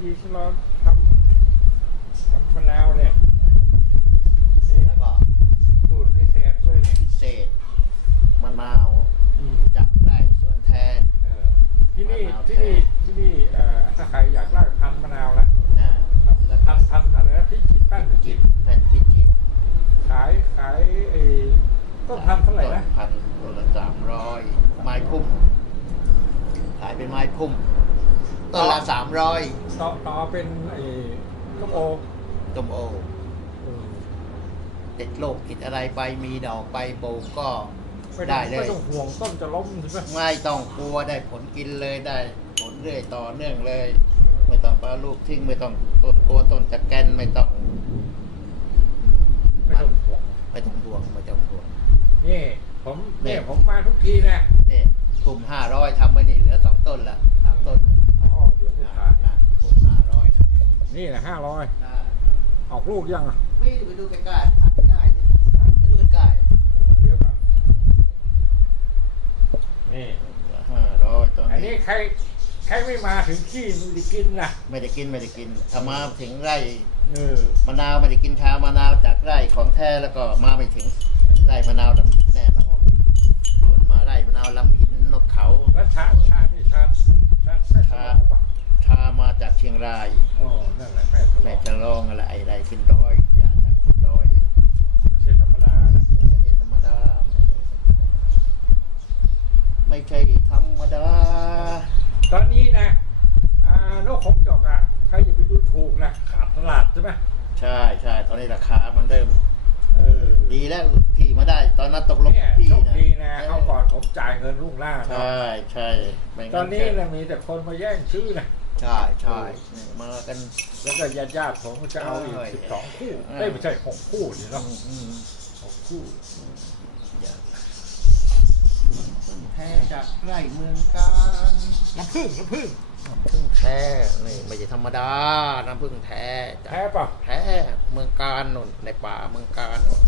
ดีชะลอทำทำมะนาวเนี่ยนี่แล้วก็สูตรพิเศษเลยเนี่ยพิเศษมะนาวอืมจากไร่สวนแท้ เออที่นี่มะนาวที่นี่แท้ ที่นี่เอ่อถ้าใครอยากได้พันธุ์มะนาวนะนะครับแล้วพันธุ์พันธุ์อะไรนะพิจิตรแป้นพิจิจิตตรแผ่นพิจิตรขายขายไอ้ต้นพันธุ์เท่าไหร่นะต้พันธุ์ต้นละสามร้อยไม้พุ่ม ขายเป็นไม้พุ่มต้นละสามร้อย ต่อต่อเป็นไอ้ต้มโอต้มโอ เออติดโรคติดอะไรไปมีดอกไปปลูกก็ไม่ต้ได้องเลไม่ยต้องห่วงต้นจะล้มใช่ไหมไม่ต้องกลัวได้ผลกินเลยได้ ผลเรื่อยต่อเนื่องเลย ไม่ต้องปลาลูกทิ้งไม่ต้องต้นกลัวต้นจะแกนไม่ต้องไม่ต้องห่วงไม่ต้องห่วงไม่ต้องห่วง นี่ ผมเนี่เนี่ยยผมมาทุกทีนะนี่กลุ่มห้าร้อยทำไว้นี่เหลือสองต้นละ นี่นะห้าร้อยนะออกลูกยังอะไม่ไปดูใกล้ๆทางใกล้ๆเนี่ยไปดูใกล้เออเดี๋ยวก่อนนี่ๆห้าร้อยตอนอันนี้นี้ใครใครไม่มาถึงขี้มันจะกินนะไม่ได้กินไม่ได้กินถ้ามาถึงไร่เออมะนาวไม่ได้กินชามะนาวจากไร่ของแท้แล้วก็มาไม่ถึงไร่มะนาวลำหินแน่นอนคนมาไร่มะนาวลำหินนกเขา แล้วชาชานี่ชาชาแม่ฉลองป่ะชามาจากเชียงราย ขึ้นดอยยาจากขึ้นดอยไม่ใช่ธรรมดานะไม่ใช่ธรรมดา ไม่ใช่ธรรมดา ตอนนี้นะอ่านกของจอกอะใครอย่าไปดูถูกนะขาดตลาดใช่ไหมใช่ใช่ตอนนี้ราคามันเริ่มเออดีแล้วพี่มาได้ ตอนนั้นตกลงเนี่ยพี่โชคนะดีนะเขาก่อนผมจ่ายเงินลูกหน้าเนาะใช่ใช่ไม่งั้ตอนนี้นะมีแต่คนมาแย่งซื้อนะ ใช่ใช่มากันแล้วก็ญาติญาติๆผมก็จะเอาอีกใช่สิบสองคู่อ่าได้ยไม่ใช่หกคู่นี่อืเนาะมอืมหกคู่อย่าแท้จากไร่เมืองการน้ำผึ้งน้ำผึ้งน้ำพึ่งแท้นี่ไม่ใช่ธรรมดาน้ำพึ่งแท้จากแพ้ป่ะแท้เมืองการนนในป่าเมืองการนน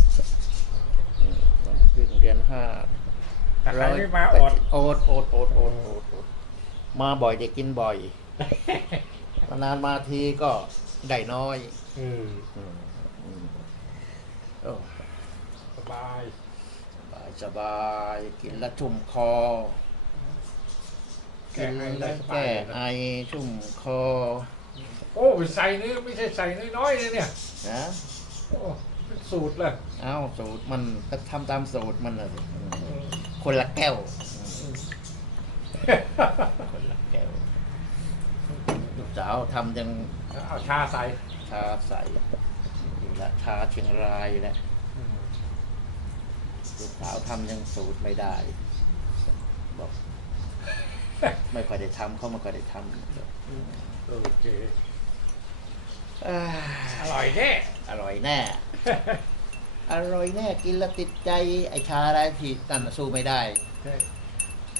อืมน้ำพึ่งเดือนห้า แต่ใครไม่มาอด โอดโอดโอดโอดโอดโอดมาบ่อยเด็กกินบ่อย นานๆมาทีก็ได้น้อยเอออืมอืมโอ้สบาย สบายสบายกินแล้วชุ่มคอแก้กินไอได้แล้วสบาแก้ยไอชุ่มคอโอ้ใส่นี่ไม่ใช่ใส่น้อยๆเลยเนี่ยนะโอ้เป็นสูตรเลยเอ้าสูตรมันก็ทำตามสูตรมันเลยเออคนละแก้วคนละแก้ว ลูกสาวทำยังเอาชาใส่ชาใสอยู่ละชาเชียงรายแหละลูกสาวทำยังสูตรไม่ได้ บอก ไม่ค่อยได้ทำเขาไม่ค่อยได้ทำโอเคอ่าอร่อยแน่อร่อยแน่ อร่อยแน่กินแล้วติดใจ ไอชาอะไรที่นั่นน่ะสู้ไม่ได้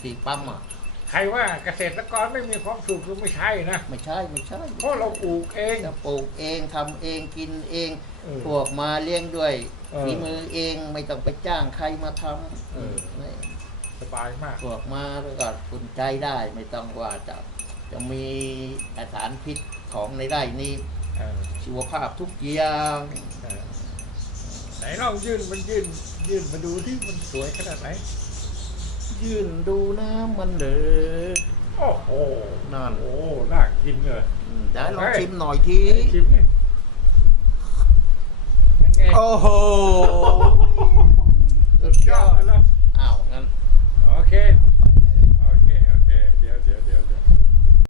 ที่ปั๊มอะ ใครว่าเกษตรกรไม่มีความสุขก็ไม่ใช่นะไม่ใช่ไม่ใช่เพราะเราปลูกเองจะปลูกเองทำเองกินเองเออพวกมาเลี้ยงด้วยเออ ฝีมือเองไม่ต้องไปจ้างใครมาทำเออนี่สบายมาก พวกมาแล้วก็อุ่นใจได้ไม่ต้องว่าจะจะมีอาสารพิษของในไร่นี้เออชีวภาพทุกอย่างเออไหนลองยื่นมันยื่นยื่นมาดูที่มันสวยขนาดไหน ยื่นดูน้ำมันเลยโอ้โหนั่น โอ้น่ากินเลยอืมได้ลองเฮ้ยชิมหน่อยที ชิมนี่เป็นไงโอ้โห